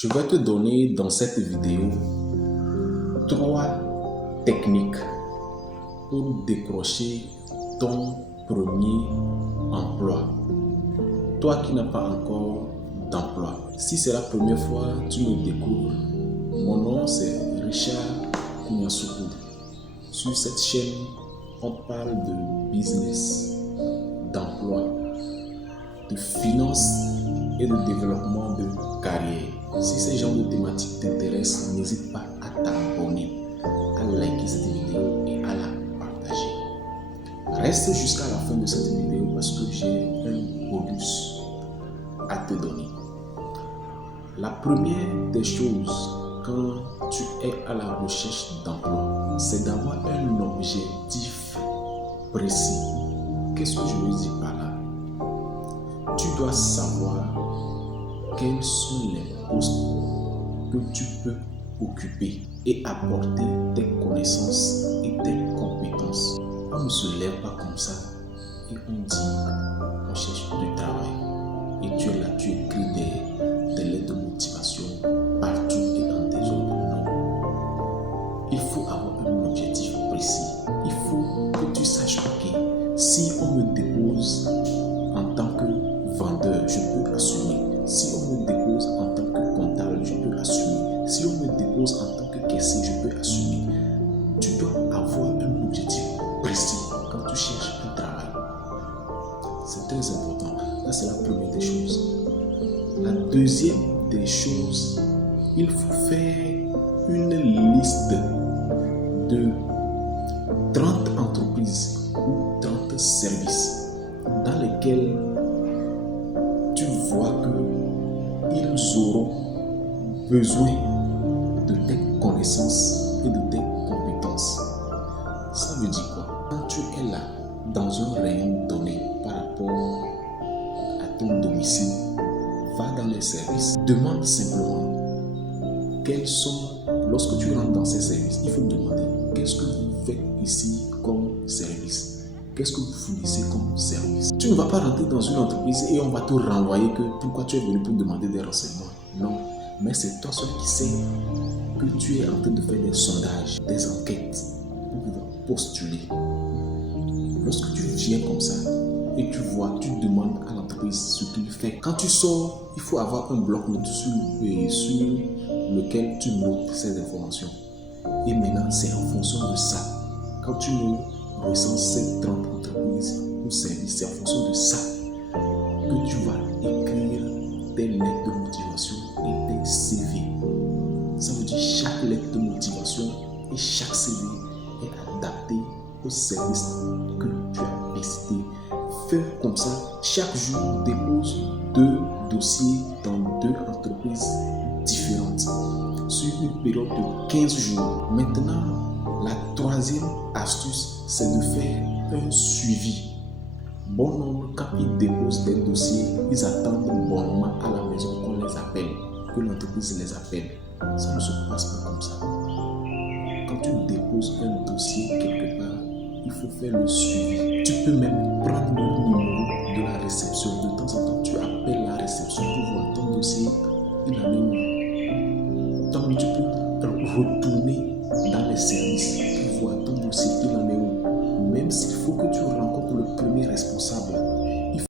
Je vais te donner dans cette vidéo 3 techniques pour décrocher ton premier emploi. Toi qui n'as pas encore d'emploi. Si c'est la première fois que tu me découvres, mon nom c'est Richard Kounyasoukou. Sur cette chaîne, on parle de business, d'emploi, de finances et de développement de carrière. Si ce genre de thématiques t'intéresse, n'hésite pas à t'abonner, à liker cette vidéo et à la partager. Reste jusqu'à la fin de cette vidéo parce que j'ai un bonus à te donner. La première des choses quand tu es à la recherche d'emploi, c'est d'avoir un objectif précis. Qu'est-ce que je veux dire par là? Tu dois savoir quels sont les postes que tu peux occuper et apporter tes connaissances et tes compétences. On ne se lève pas comme ça et on dit on cherche du travail. Et tu es là, tu écris des lettres de motivation partout et dans tes ongles. Non. Il faut avoir un objectif précis. Il faut que tu saches que si on me dépose en tant que vendeur, je peux assumer. Si on me dépose en tant que comptable, je peux assumer. Si on me dépose en tant que caissier, je peux assumer. Tu dois avoir un objectif précis quand tu cherches un travail. C'est très important. Là, c'est la première des choses. La deuxième des choses, il faut faire une liste de 30 entreprises ou 30 services dans lesquels tu vois qu'ils auront besoin de tes connaissances et de tes compétences. Ça veut dire quoi? Quand tu es là, dans un rayon donné par rapport à ton domicile, va dans les services, demande simplement quels sont, lorsque tu rentres dans ces services, il faut demander qu'est-ce que vous faites ici comme service, qu'est-ce que vous fournissez comme service. Tu ne vas pas rentrer dans une entreprise et on va te renvoyer que pourquoi tu es venu pour demander des renseignements. Non, mais c'est toi seul qui sais que tu es en train de faire des sondages, des enquêtes pour pouvoir postuler. Lorsque tu viens comme ça et tu vois, tu demandes à l'entreprise ce qu'il fait. Quand tu sors, il faut avoir un bloc-notes sur lequel tu notes ces informations. Et maintenant, c'est en fonction de ça. Quand tu recenses ces 30 entreprises ou services, c'est en fonction de ça que tu vas écrire tes lettres de motivation et tes CV. Ça veut dire chaque lettre de motivation et chaque CV est adapté au service que tu as décidé. Fais comme ça, chaque jour, dépose 2 dossiers dans 2 entreprises différentes sur une période de 15 jours. Maintenant, la troisième astuce, c'est de faire un suivi. Bon nombre, quand ils déposent des dossiers, ils attendent bonnement à la maison qu'on les appelle, que l'entreprise les appelle. Ça ne se passe pas comme ça. Quand tu déposes un dossier quelque part, il faut faire le suivi. Tu peux même prendre le numéro de la réception. De temps en temps, tu appelles la réception pour voir ton dossier, il en est où. Donc, tu peux retourner dans les services pour voir ton dossier, il en est où. Même s'il faut que tu rencontres le premier responsable